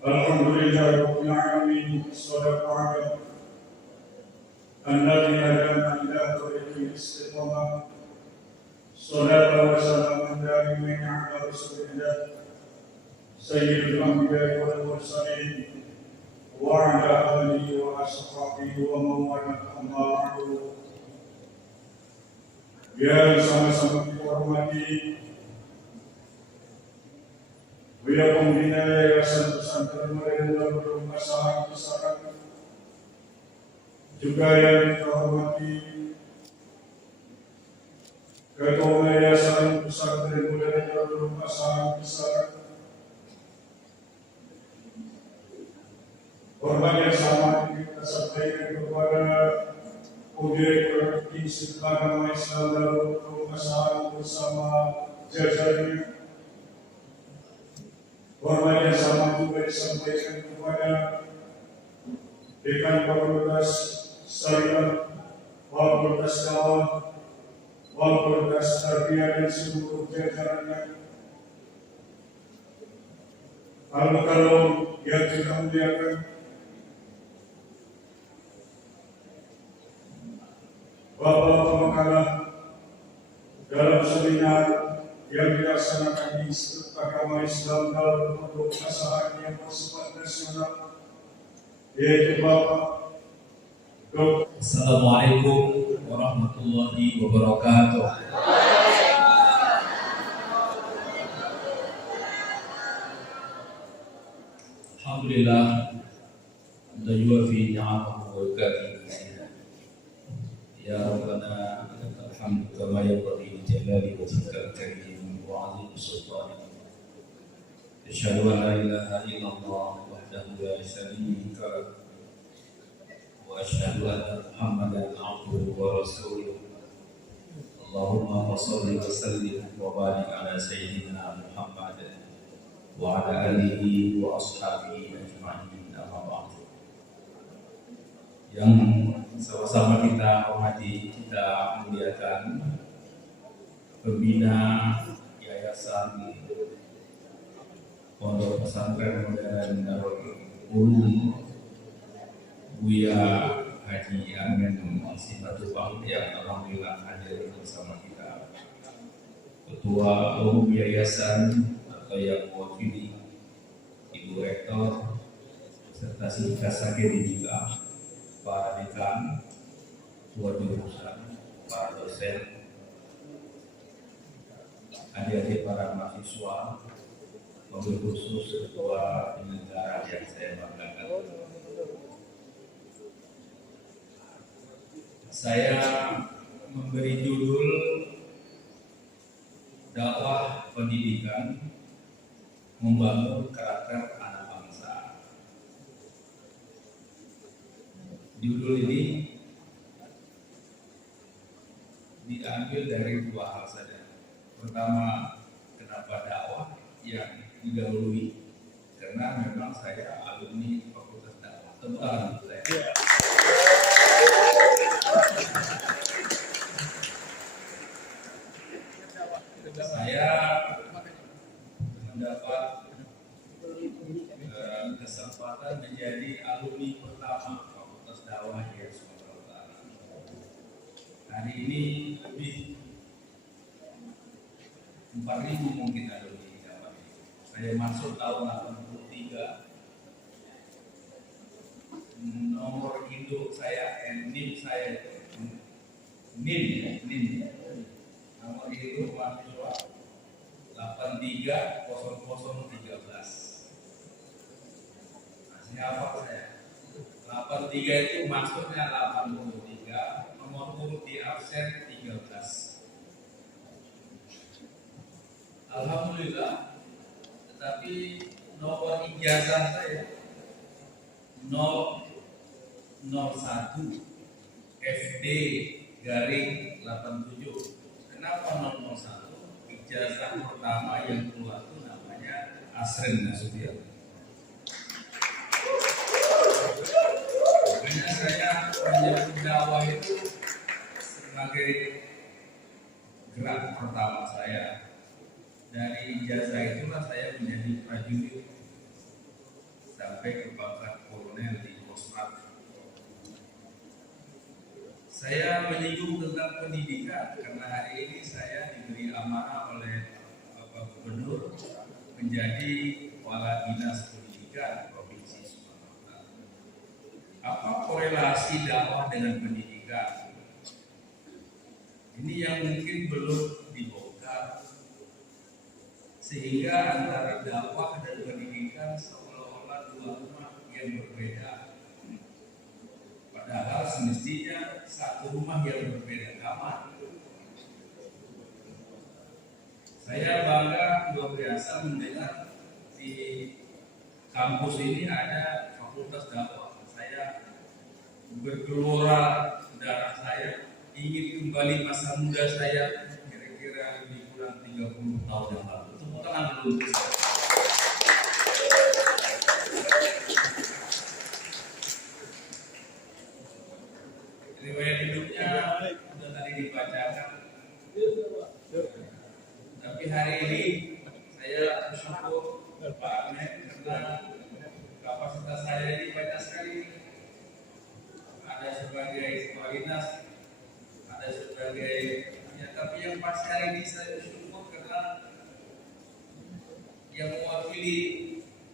الحمد لله رب العالمين، الصلاة على الذي هدانا إلى طريق الاستقامة، صلاة وسلاما دائمين على رسول الله سيد الأنبياء والمرسلين وعلى آله وأصحابه ومن والاه، أما بعد. Yang sama-sama kita hormati Beliau Pembina Yayasan Pesantren Maridun Darul Masalah Kisaran, juga yang kita hormati Ketua Yayasan Pesantren Maridun Darul Masalah Kisaran. Hormat yang sama kita sampaikan kepada Direktur Institut Agama Islam Darul Masalah bersama jajarannya. Hormat yang sama juga disampaikan kepada Dekan Fakultas Syariat, Fakultas Dakwah, Fakultas Tarbiyah dan seluruh jajarannya. Al-Mukarram yang kita muliakan, Bapak Pemakalah dalam seminar yang dilaksanakan di Institut Agama Islam dalam bentuk asahan yang bersifat nasional, yaitu Bapak Dr. Assalamualaikum warahmatullahi wabarakatuh. Alhamdulillah, la yuwafi ni'amahu wa yukafi mazidah. Ya Rabbana lakal hamdu kama yanbaghi li jalali wajhikal karim wa 'azimi sultanik. Asyhadu an la ilaha illallah wahdahu la syarika lahu wa asyhadu anna Muhammadan 'abduhu wa rasuluh. Allahumma shalli wa sallim wa barik ala sayyidina Muhammad wa ala alihi wa ashabihi ajma'in, amma ba'd. Yang sama-sama kita hormati, kita muliakan pembina Yayasan Pondok Pesantren Modern Darul Ulum Buya Haji Amin Sifatullah yang alhamdulillah hadir bersama kita, Ketua Umum Yayasan atau yang mewakili Ibu Rektor serta Sindikat Sakit juga para dekan, ketua jurusan, para dosen, adik-adik para mahasiswa, mobil khusus ketua penyelenggara yang saya banggakan. Saya memberi judul dakwah pendidikan membangun karakter anak bangsa. Judul ini diambil dari dua hal saja. Pertama, kenapa dakwah yang didahului? Karena memang saya alumni Fakultas Dakwah. Tepuk saya. Saya mendapat kesempatan menjadi alumni pertama Fakultas Dakwah di Sumatera Utara. Hari ini lebih 4.000 mungkin alumni dakwah. Saya masuk tahun 83. Nomor induk saya, NIM saya, NIM, nomor induk mahasiswa 830013. Masih hafal saya. 83 itu maksudnya 83, nomor urut di absen 13. Alhamdulillah, tetapi nomor ijazah saya 001 FD garing 87. Kenapa 001? Ijazah pertama yang keluar itu namanya Asren Nasution. Makanya saya menyebut dakwah itu sebagai gerak pertama saya. Dari ijazah itulah saya menjadi prajurit. sampai ke pangkat kolonel di Kosrat. Saya menyinggung tentang pendidikan karena hari ini saya diberi amanah oleh Bapak Gubernur menjadi Kepala Dinas Pendidikan Provinsi Sumatera Utara. Apa korelasi dakwah dengan pendidikan? Ini yang mungkin belum dibongkar, sehingga antara dakwah dan pendidikan seolah-olah dua rumah yang berbeda. Padahal semestinya satu rumah yang berbeda kamar. Saya bangga luar biasa mendengar di kampus ini ada fakultas dakwah. Saya bergelora darah saya ingin kembali masa muda saya kira-kira lebih kurang 30 tahun yang lalu. Tepuk tangan dulu. Riwayat hidupnya sudah tadi dibacakan. Tapi hari ini saya bersyukur Pak Ahmed karena kapasitas saya ini banyak sekali. Ada sebagai kepala dinas, ada sebagai tapi yang pasti hari ini saya bersyukur karena yang mewakili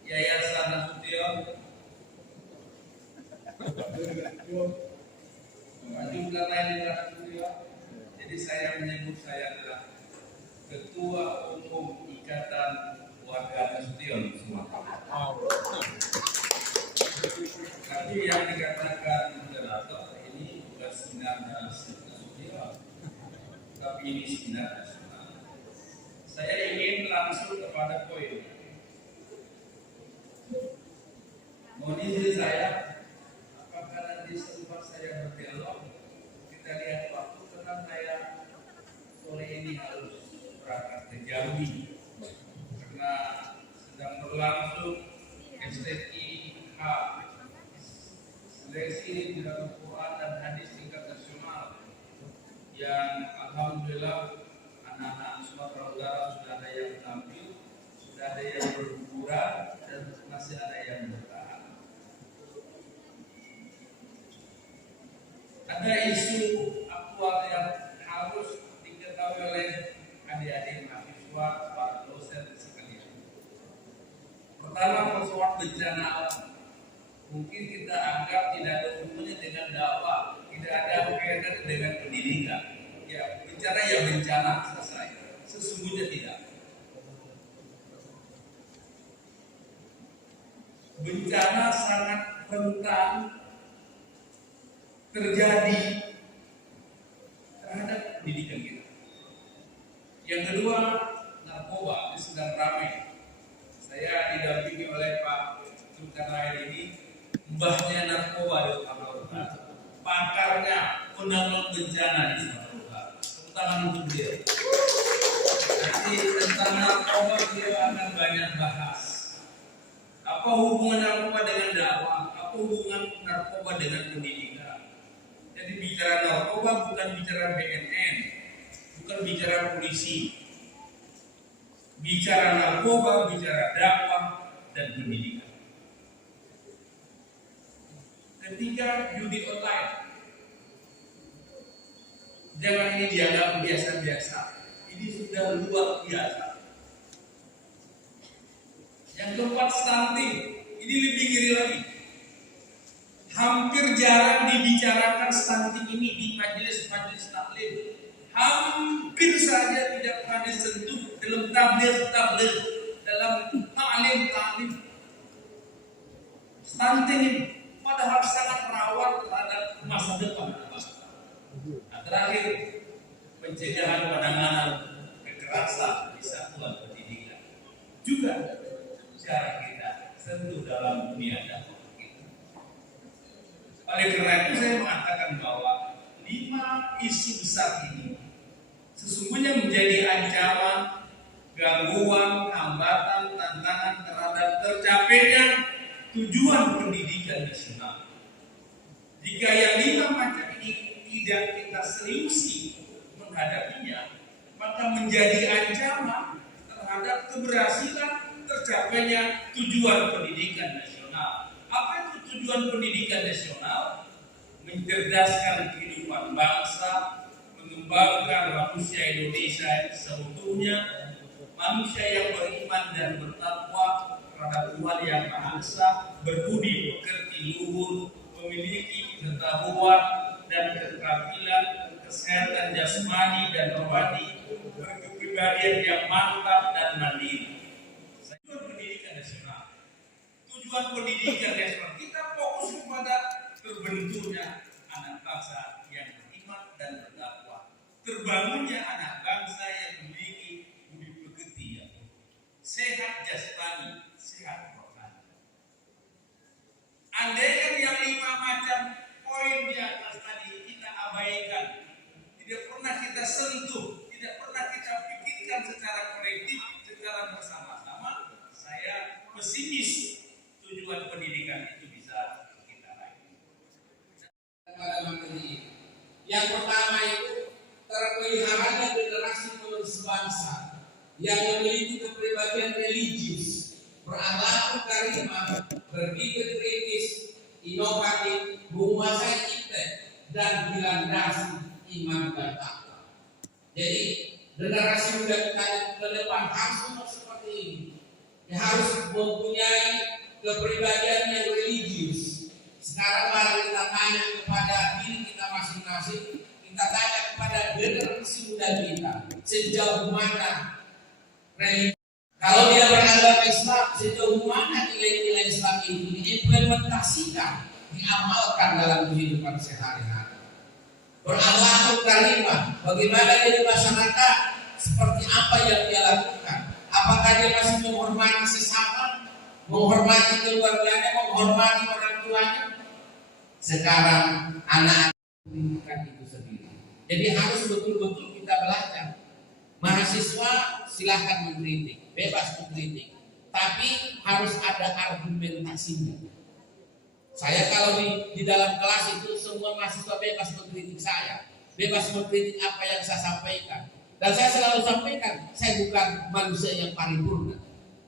Yayasan Nasution jumlah lain Nasution. Jadi saya menyebut saya adalah Ketua Umum Ikatan Warga Nasution Sumatera. Tapi yang dikatakan moderator ini bukan sinar Nasution, tapi ini sinar nasional. Saya ingin langsung kepada poin. Mohon izin saya, apakah nanti sempat saya berbelok? Kita lihat waktu karena saya sore ini harus berangkat ke Jambi karena sedang berlangsung STIH, seleksi dalam Quran dan hadis tingkat nasional, yang alhamdulillah anak-anak Sumatera Utara sudah ada yang tampil, sudah ada yang berguguran, dan masih ada yang bertahan. Ada isu aktual yang harus diketahui oleh adik-adik mahasiswa, para dosen sekalian. Pertama, persoalan bencana alam. Mungkin kita anggap tidak ada hubungannya dengan dakwah, tidak ada kaitan dengan pendidikan. Ya, bencana ya bencana selesai. Sesungguhnya tidak. Bencana sangat rentan terjadi terhadap pendidikan kita. Yang kedua, narkoba ini sedang ramai. Saya didampingi oleh Pak Zulkarnain ini, mbahnya narkoba di Sumatera Utara, pakarnya penanggulangan bencana di Sumatera Utara. Tepuk tangan untuk dia. Nanti tentang narkoba dia akan banyak bahas. Apa hubungan narkoba dengan dakwah? Apa hubungan narkoba dengan pendidikan? Jadi bicara narkoba bukan bicara BNN, bukan bicara polisi. Bicara narkoba, bicara dakwah dan pendidikan. Ketiga, judi online. Jangan ini dianggap biasa-biasa. Ini sudah luar biasa. Yang keempat, stunting. Ini lebih ngeri lagi. Hampir jarang dibicarakan stunting ini di majelis-majelis taklim. Hampir saja tidak pernah disentuh dalam tabligh, dalam ta'lim. Stunting ini padahal sangat rawan terhadap masa depan. Nah, terakhir, pencegahan penanganan kekerasan di satuan pendidikan juga cara kita sentuh dalam dunia dakwah. Oleh karena itu saya mengatakan bahwa 5 isu besar ini sesungguhnya menjadi ancaman, gangguan, hambatan, tantangan terhadap tercapainya tujuan pendidikan nasional. Jika yang 5 macam ini tidak kita seriusi menghadapinya, maka menjadi ancaman terhadap keberhasilan tercapainya tujuan pendidikan nasional. tujuan pendidikan nasional mencerdaskan kehidupan bangsa, mengembangkan manusia Indonesia yang seutuhnya, manusia yang beriman dan bertakwa kepada Tuhan Yang Maha Esa, berbudi pekerti luhur, memiliki pengetahuan dan keterampilan, kesehatan jasmani dan rohani, berkepribadian yang mantap dan mandiri. Tujuan pendidikan nasional. Tujuan pendidikan nasional kita fokus kepada terbentuknya anak bangsa yang beriman dan bertakwa, terbangunnya anak bangsa yang memiliki budi pekerti yang sehat jasmani, sehat rohani. Andaikan yang 5 macam poin di atas tadi kita abaikan, tidak pernah kita sentuh, tidak pernah kita pikirkan secara kolektif, secara bersama-sama, saya pesimis tujuan pendidikan itu bisa kita raih. Pada materi yang pertama itu terpeliharanya generasi penerus bangsa yang memiliki kepribadian religius, berakhlak karimah, berpikir kritis, inovatif, menguasai iptek, dan dilandasi iman dan takwa. Jadi generasi muda kita ke depan harus seperti ini. Ya, harus mempunyai kepribadian yang religius. Sekarang mari kita tanya kepada diri kita masing-masing, kita tanya kepada generasi muda kita, sejauh mana religi. Kalau dia beragama Islam, sejauh mana nilai-nilai Islam itu diimplementasikan, diamalkan dalam kehidupan sehari-hari. Berakhlak karimah, bagaimana dia di masyarakat, seperti apa yang dia lakukan. Apakah dia masih menghormati sesama, menghormati keluarganya, menghormati orang tuanya? Sekarang anak-anak pendidikan itu sendiri. Jadi harus betul-betul kita belajar. Mahasiswa silahkan mengkritik, bebas mengkritik, tapi harus ada argumentasinya. Saya kalau di dalam kelas itu semua mahasiswa bebas mengkritik saya, bebas mengkritik apa yang saya sampaikan. Dan saya selalu sampaikan, saya bukan manusia yang paripurna.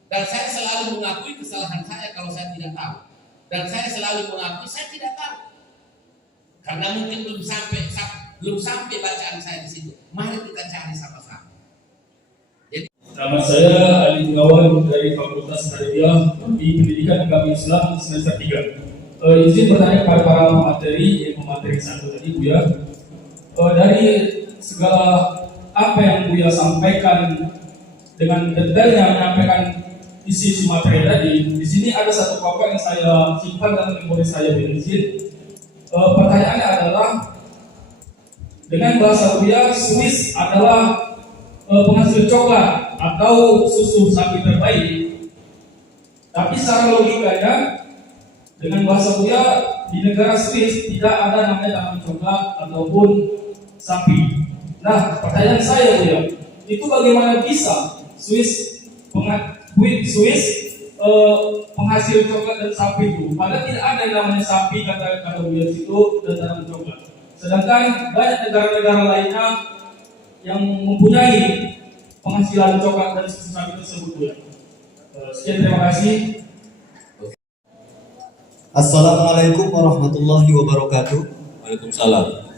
Dan saya selalu mengakui kesalahan saya kalau saya tidak tahu. Dan saya selalu mengakui saya tidak tahu. Karena mungkin belum sampai bacaan saya di situ. Mari kita cari sama-sama. Nama saya Ali Gunawan dari Fakultas Tarbiyah di Pendidikan Agama Islam semester 3. Izin bertanya kepada para pemateri yang pemateri satu tadi Buya. Dari segala apa yang Buya sampaikan dengan detailnya menyampaikan isi materi tadi, di sini ada satu pokok yang saya simpan dalam memori saya izin. Pertanyaannya adalah dengan bahasa Buya, Swiss adalah penghasil coklat atau susu sapi terbaik. Tapi secara logikanya dengan bahasa Buya di negara Swiss tidak ada namanya tanaman coklat ataupun sapi. Nah, pertanyaan saya Buya, itu bagaimana bisa Swiss penghasil coklat dan sapi itu? Padahal tidak ada yang namanya sapi kata Buya itu dan tanaman coklat. Sedangkan banyak negara-negara lainnya yang mempunyai penghasilan coklat dari susu sapi tersebut. Sekian, terima kasih. Assalamualaikum warahmatullahi wabarakatuh. Waalaikumsalam.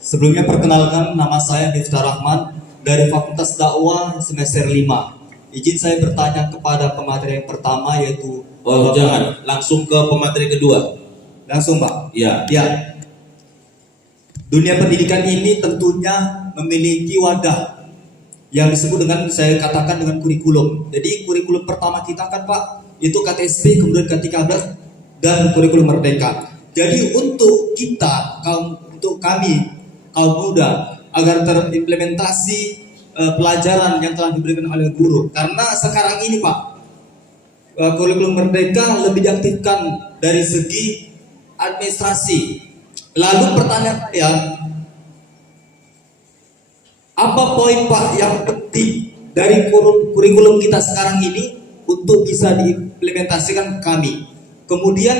Sebelumnya perkenalkan, nama saya Miftah Rahman dari Fakultas Dakwah semester 5. Izin saya bertanya kepada pemateri yang pertama yaitu Jangan, langsung ke pemateri kedua. langsung Pak. Ya. Ya. Dunia pendidikan ini tentunya memiliki wadah yang disebut dengan, saya katakan dengan kurikulum. Jadi kurikulum pertama kita kan Pak, itu KTSP, kemudian K13 dan kurikulum merdeka. Jadi untuk kita, untuk kami kaum muda, agar terimplementasi pelajaran yang telah diberikan oleh guru. Karena sekarang ini Pak, kurikulum merdeka lebih diaktifkan dari segi administrasi. Lalu pertanyaan saya, apa poin Pak yang penting dari kurikulum kita sekarang ini untuk bisa diimplementasikan ke kami? Kemudian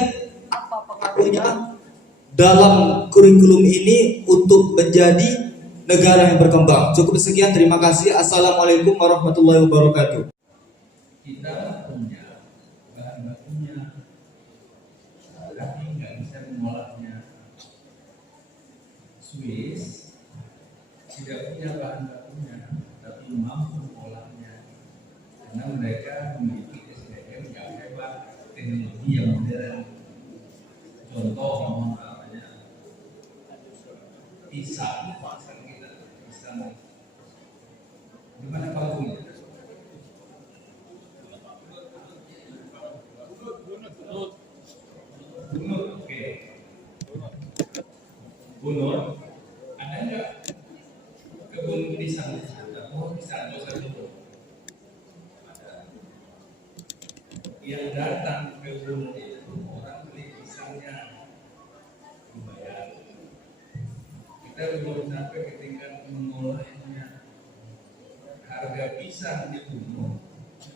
apa pengaruhnya dalam kurikulum ini untuk menjadi negara yang berkembang? Cukup sekian, terima kasih. Assalamualaikum warahmatullahi wabarakatuh. Kita punya bahan bakunya, tapi Swiss tidak punya bahan bakunya, tapi mampu mengolahnya karena mereka memiliki SDM yang hebat, teknologi yang modern. Contoh namanya pisang, pisang. Gimana kalau punya? Bunur, oke. Bunur, ada nggak kebun pisang di sana? Oh, pisang, dosa itu. Ada. Yang datang ke bunur itu orang beli pisangnya dibayar. Kita belum sampai ke tingkat mengolahnya. Harga pisang di bunur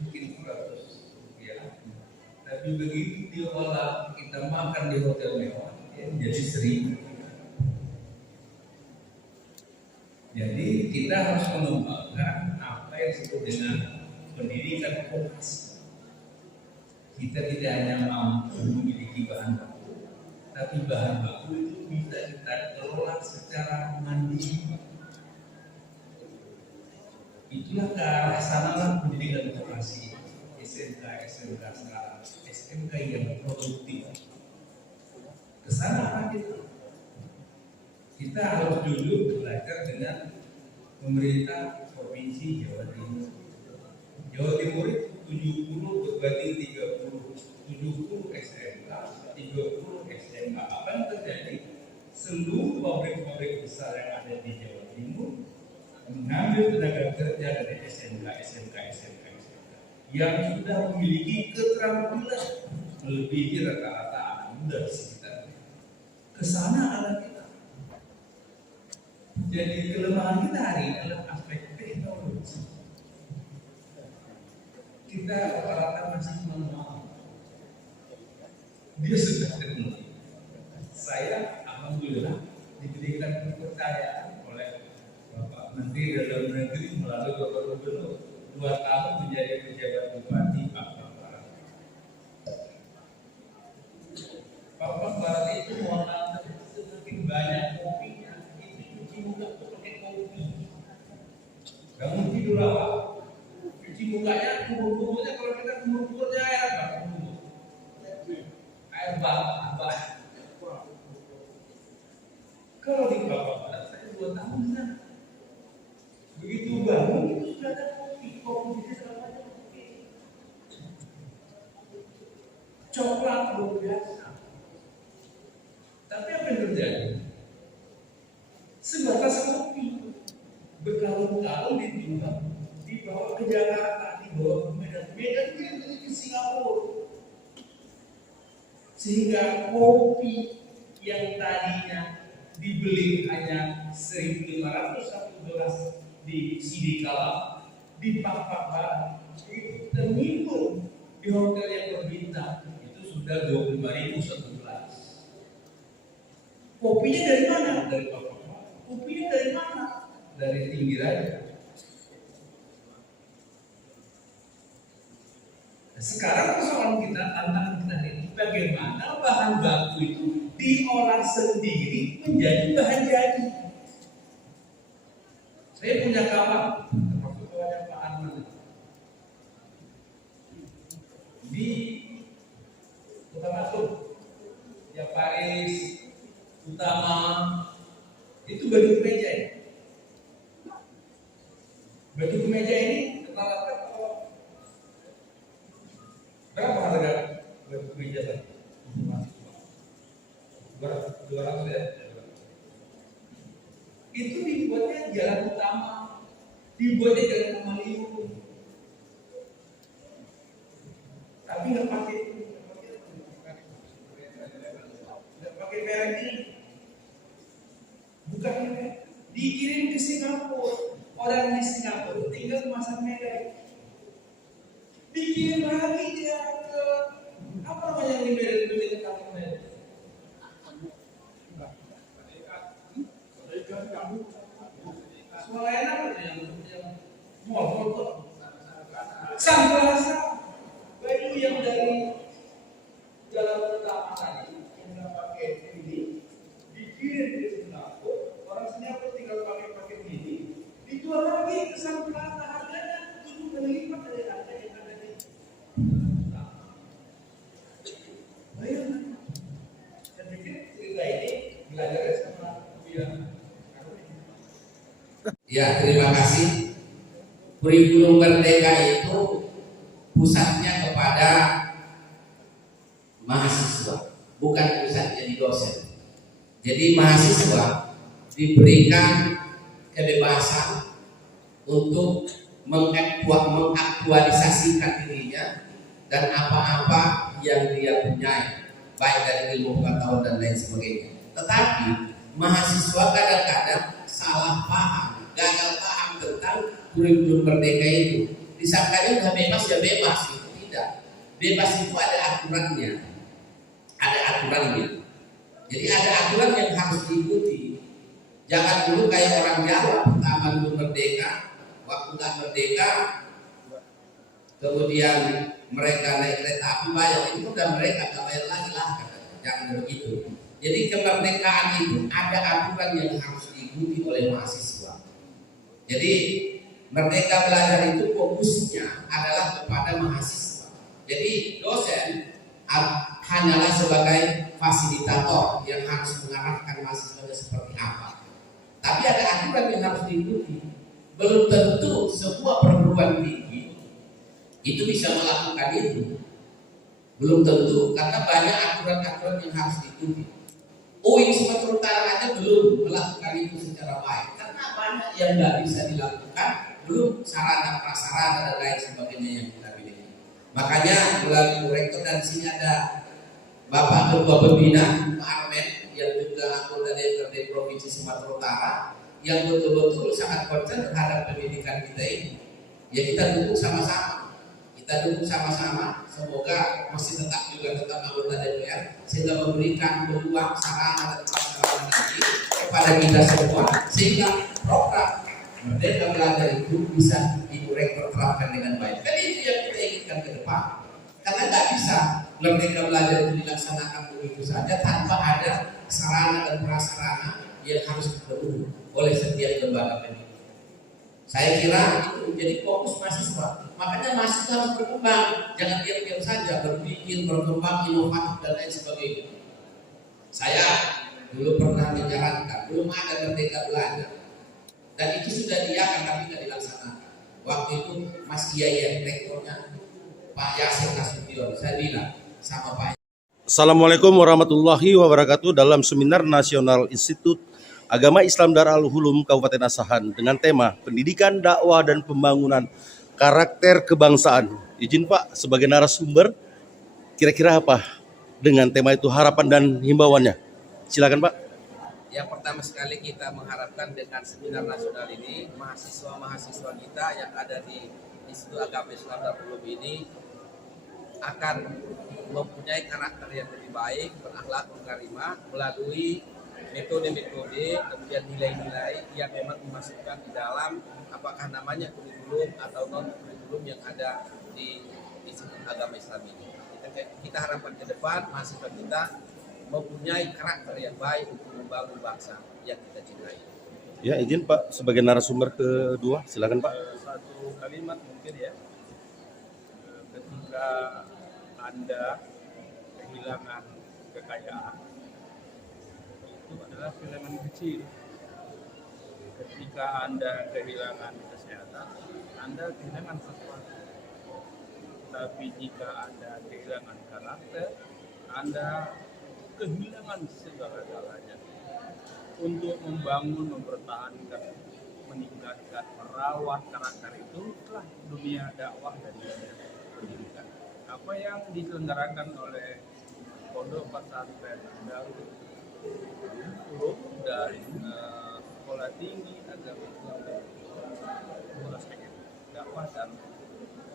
mungkin 100 rupiah. Tapi begitu diolah, kita makan di hotel mewah, ya menjadi 1000. Jadi kita harus mengembangkan apa yang disebut dengan pendidikan vokasi. Kita tidak hanya mampu memiliki bahan baku, tapi bahan baku itu bisa kita kelola secara mandiri. Itulah ke arah sana pendidikan vokasi. SMK sekarang, SMK yang produktif. Kesana apa itu? Kita harus dulu belajar dengan pemerintah provinsi Jawa Timur. Jawa Timur itu 70 berbanding 30, 70 SMK, 30 SMA. Apa yang terjadi? Seluruh pabrik-pabrik besar yang ada di Jawa Timur mengambil tenaga kerja dari SMK yang sudah memiliki keterampilan melebihi rata-rata anak muda di sekitar. Kesana arah kita. Jadi kelemahan kita hari ini adalah aspek teknologi. Kita rata-rata masih manual. Dia sudah teknologi. Saya alhamdulillah diberikan kepercayaan oleh Bapak Menteri Dalam Negeri melalui Bapak Gubernur 2 tahun menjadi pejabat bupati Papua Barat. Papua Barat itu warna semakin banyak kopinya, itu cuci muka tuh pakai kopi. Bangun tidur apa? Cuci mukanya, kumur-kumurnya kalau kita kumur-kumurnya air apa? Air bah. Kalau di Papua Barat saya 2 tahun di sana. Begitu bangun itu sudah ada kopi di sana. Coklat luar biasa. Tapi apa yang terjadi? Sebatas kopi berkali-kali dibawa ke Jakarta, dibawa ke Medan ke Singapura, sehingga kopi yang tadinya dibeli hanya 1.500 satu gelas di Sidikala, di Papua Barat, itu terminum di hotel yang berbintang itu sudah 25.000 satu gelas. Kopinya dari mana? Dari Papua Barat. Kopinya dari mana? Dari pinggirannya. Sekarang persoalan kita, tantangan kita ini, bagaimana bahan baku itu diolah sendiri menjadi bahan jadi. Saya punya kawan, termasuk kawannya Pak Arman, di Kota Batu, ya Paris, Utama, itu baju kemeja ya. Baju kemeja ini rata-rata berapa harga baju kemeja tadi? 200 ya. Itu dibuatnya jalan utama, dibuatnya jalan Maliun, tapi nggak pakai merek ini, bukan merek, dikirim ke Singapura. Orang di Singapura tinggal memasang merek, dikirim lagi dia ke apa namanya yang di Medan. Soalnya apa yang mall tuh Sambalasa baju yang dari jalan utama tadi yang nggak pakai ini dikirim ke Singapura Ya, terima kasih. Kurikulum Merdeka itu pusatnya kepada mahasiswa, bukan pusatnya di dosen. Jadi mahasiswa diberikan kebebasan untuk mengaktualisasikan dirinya dan apa-apa yang dia punyai, baik dari ilmu pengetahuan dan lain sebagainya. Tetapi mahasiswa kadang-kadang salah paham, gagal paham tentang kurikulum Merdeka itu. Disangkanya udah bebas ya bebas, itu tidak. Bebas itu ada aturannya, ada aturannya. Jadi ada aturan yang harus diikuti. Jangan dulu kayak orang Jawa pertama dulu merdeka, waktu nggak merdeka, kemudian mereka naik kereta api bayar, itu udah mereka nggak bayar lagi lah, katanya. Jangan begitu. Jadi kemerdekaan itu ada aturan yang harus diikuti oleh mahasiswa. Jadi Merdeka Belajar itu fokusnya adalah kepada mahasiswa. Jadi dosen hanyalah sebagai fasilitator yang harus mengarahkan mahasiswanya seperti apa. Tapi ada aturan yang harus diikuti. Belum tentu sebuah perguruan tinggi itu bisa melakukan itu. Belum tentu, karena banyak aturan-aturan yang harus diikuti. UIN Sumatera Utara aja belum melakukan itu secara baik, karena banyak yang nggak bisa dilakukan, belum sarana prasarana dan lain sebagainya yang kita miliki. Makanya melalui rektor dan sini ada Bapak Ketua Pembina Pak Armen yang juga anggota DPRD Provinsi Sumatera Utara yang betul-betul sangat concern terhadap pendidikan kita ini. Ya kita dukung sama-sama. Kita dukung sama-sama, semoga masih tetap anggota DPR sehingga memberikan peluang sarana dan prasarana nanti kepada kita semua sehingga program Merdeka Belajar itu bisa Ibu Rektor terapkan dengan baik. Dan itu yang kita inginkan ke depan. Karena nggak bisa Merdeka Belajar itu dilaksanakan begitu saja tanpa ada sarana dan prasarana yang harus dipenuhi oleh setiap lembaga pendidikan. Saya kira itu menjadi fokus mahasiswa. Makanya mahasiswa harus berkembang, jangan diam-diam saja, berpikir, berkembang, inovatif dan lain sebagainya. Saya dulu pernah menjalankan, belum ada Merdeka Belajar, dan itu sudah diakan tapi tidak dilaksanakan. Waktu itu Mas Kiai rektornya Pak Yasir Nasution, saya bilang sama Pak. Assalamualaikum warahmatullahi wabarakatuh. Dalam seminar nasional Institut Agama Islam Darul Ulum Kabupaten Asahan dengan tema Pendidikan, Dakwah dan Pembangunan Karakter Kebangsaan. Izin Pak sebagai narasumber, kira-kira apa dengan tema itu harapan dan himbauannya? Silakan Pak. Yang pertama sekali kita mengharapkan dengan seminar nasional ini mahasiswa-mahasiswa kita yang ada di Institut Agama Islam Darul Ulum ini akan mempunyai karakter yang lebih baik, berakhlak karimah melalui metode-metode, kemudian nilai-nilai yang memang dimasukkan di dalam apakah namanya kurikulum atau non kurikulum yang ada di Institut Agama Islam ini. Kita harapkan ke depan mahasiswa kita mempunyai karakter yang baik untuk membangun bangsa yang kita cintai. Ya, izin Pak sebagai narasumber kedua, silakan Pak. Satu kalimat mungkin ya, ketika Anda kehilangan kekayaan itu adalah kehilangan kecil. Ketika Anda kehilangan kesehatan, Anda kehilangan sesuatu. Tapi jika Anda kehilangan karakter, Anda kehilangan segala-galanya. Untuk membangun, mempertahankan, meningkatkan, merawat karakter itu telah dunia dakwah dan dunia pendidikan. Apa yang diselenggarakan oleh Pondok Pesantren Darul Ulum dan Sekolah Tinggi Agama Islam dan dakwah dan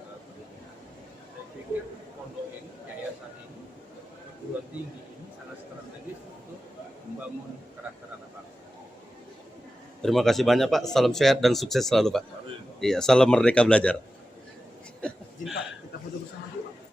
pendidikan. Saya pikir pondok ini, yayasan ini, perguruan tinggi ini sangat strategis untuk membangun karakter anak bangsa. Terima kasih banyak Pak. Salam sehat dan sukses selalu Pak. Iya, salam Merdeka Belajar. Izin Pak, kita foto bersama dulu Pak.